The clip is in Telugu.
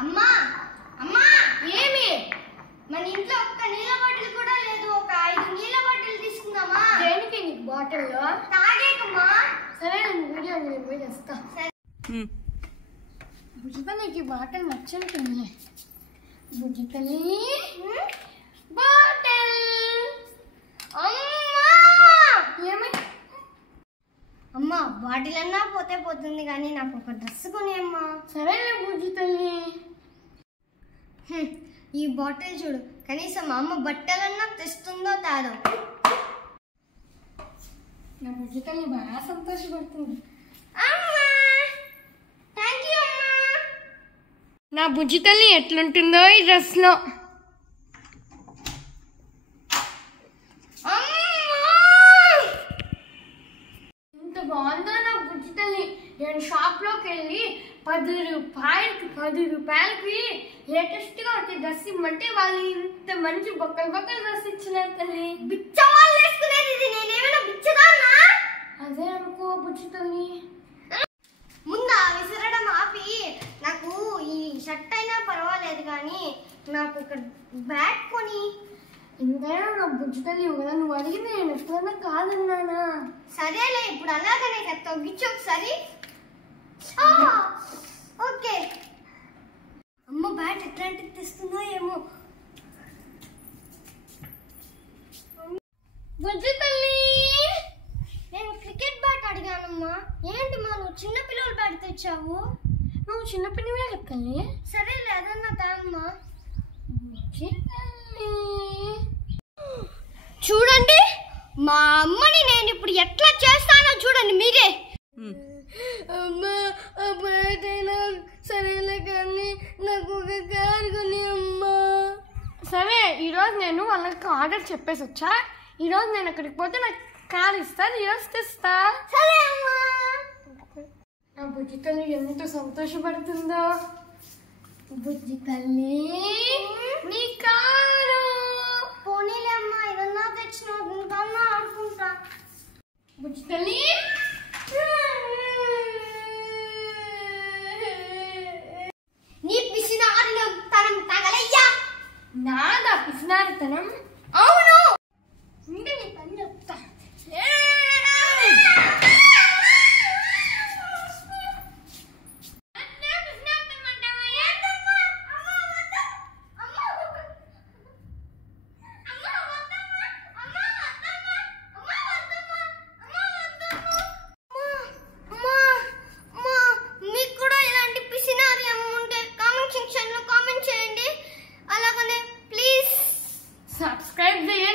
అమ్మా అమ్మా ఏమి మన ఇంట్లో ఒక్క నీళ్ళ బాటిల్ కూడా లేదు. ఒక 5 నీళ్ళ బాటిల్ తీసుకుందామా? దేనికి నీకు బాటిల్? తాగేకమ్మా. సరే నేను వీడియో పోయి చేస్తా. బుజ్జిత నీకు ఈ బాటిల్ నచ్చుంటుంది. బుజ్జితల్లి బాటిల్. అమ్మా ఏమి? అమ్మా బాటిల్ అన్నా పోతే పోతుంది కానీ నాకు ఒక డ్రెస్ కొని అమ్మా. సరేలే బుజ్జితల్లి. ఈ బాటిల్ చూడు, కనీసం అమ్మ బట్టలన్నా తెస్తుందో తాదో. నా బుజ్జితల్లి బాగా సంతోషపడుతుంది. అమ్మా థ్యాంక్ యూ అమ్మా. నా బుజ్జితల్లి ఎట్లుంటుందో ఈ డ్రెస్ లో. ఇంత బాగుందో నా బుజ్జితల్లి. నేను షాప్ లోకి వెళ్ళి 10 రూపాయలకి లేటెస్ట్ గా వచ్చే డ్రెస్ ఇమ్మంటే వాళ్ళు ఇంత మంచి బొక్కలు డ్రెస్ ఇచ్చినారు తల్లి. బిచ్చ వాళ్ళు వేసుకునేది ఇది, నేనేమైనా బిచ్చదాన్నా? అదే అనుకో బుజ్జితల్లి. ముందా విసరడం ఆపి నాకు ఈ షర్ట్ అయినా పర్వాలేదు కానీ నాకు ఒక బ్యాగ్ కొని. ఇంతైనా నా బుజ్జితల్లి కదా, నువ్వు అడిగింది నేను ఎప్పుడన్నా కాదన్నానా? సరేలే ఇప్పుడు అలాగనే తగ్గించు ఒకసారి. ఓకే. అమ్మ బ్యాట్ ఎట్లాంటిది తెస్తుందో ఏమో. బుజ్జితల్లి నేను క్రికెట్ బ్యాట్ అడిగానమ్మా. ఏంటి మా నువ్వు చిన్న పిల్లల బ్యాట్ తెచ్చావు? నువ్వు చిన్నపిల్లవే కత్తల్లి. సరేలే అదన్నా తాగమ్మా. చూడండి మా అమ్మని నేను ఇప్పుడు ఎట్లా చేస్తానో చూడండి మీరే. అమ్మా అబ్బాయినా సరేలే కానీ నాకు ఒక కారు కొని అమ్మా. సరే ఈరోజు నేను వాళ్ళకి ఆర్డర్ చెప్పేసి వచ్చా. ఈరోజు నేను అక్కడికి పోతే నాకు కారు ఇస్తాను, ఈరోజు తెస్తా. సరే అమ్మా. నా బుజ్జి తల్లి ఎంత సంతోషపడుతుందో. బుజ్జి తల్లి నీ కారు. పోనీలే అమ్మా, ఏదన్నా తెచ్చినావు ఇంకన్నా ఆడుకుంటా. బుజ్జి తల్లి నీ పిసినారితనం తగలయ్యా. నాదా పిసినారితనం? అవును. ఉంటే నీ పని చెప్తా. సబ్స్క్రైబ్ చేయండి.